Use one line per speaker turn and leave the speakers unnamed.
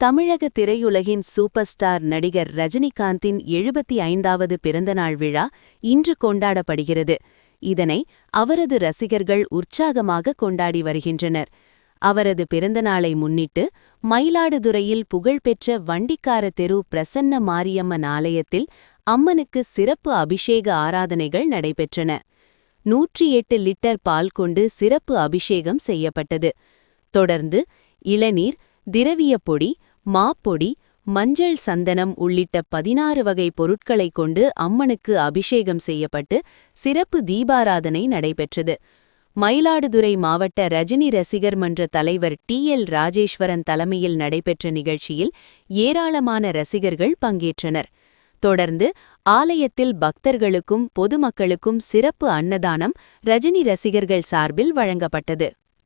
தமிழக திரையுலகின் super star நடிகர் ரஜினிகாந்தின் எழுபத்தி ஐந்தாவது பிறந்தநாள் விழா இன்று கொண்டாடப்படுகிறது. இதனை அவரது ரசிகர்கள் உற்சாகமாக கொண்டாடி வருகின்றனர். அவரது பிறந்தநாளை முன்னிட்டு மயிலாடுதுறையில் புகழ்பெற்ற வண்டிக்கார தெரு பிரசன்ன மாரியம்மன் ஆலயத்தில் அம்மனுக்கு சிறப்பு அபிஷேக ஆராதனைகள் நடைபெற்றன. நூற்றி எட்டு லிட்டர் பால் கொண்டு சிறப்பு அபிஷேகம் செய்யப்பட்டது. தொடர்ந்து இளநீர் திரவியப் பொடி மாப்பொடி மஞ்சள் சந்தனம் உள்ளிட்ட பதினாறு வகை பொருட்களைக் கொண்டு அம்மனுக்கு அபிஷேகம் செய்யப்பட்டு சிறப்பு தீபாராதனை நடைபெற்றது. மயிலாடுதுறை மாவட்ட ரஜினி ரசிகர் மன்ற தலைவர் டி. எல். ராஜேஸ்வரன் தலைமையில் நடைபெற்ற நிகழ்ச்சியில் ஏராளமான ரசிகர்கள் பங்கேற்றனர். தொடர்ந்து ஆலயத்தில் பக்தர்களுக்கும் பொதுமக்களுக்கும் சிறப்பு அன்னதானம் ரஜினி ரசிகர்கள் சார்பில் வழங்கப்பட்டது.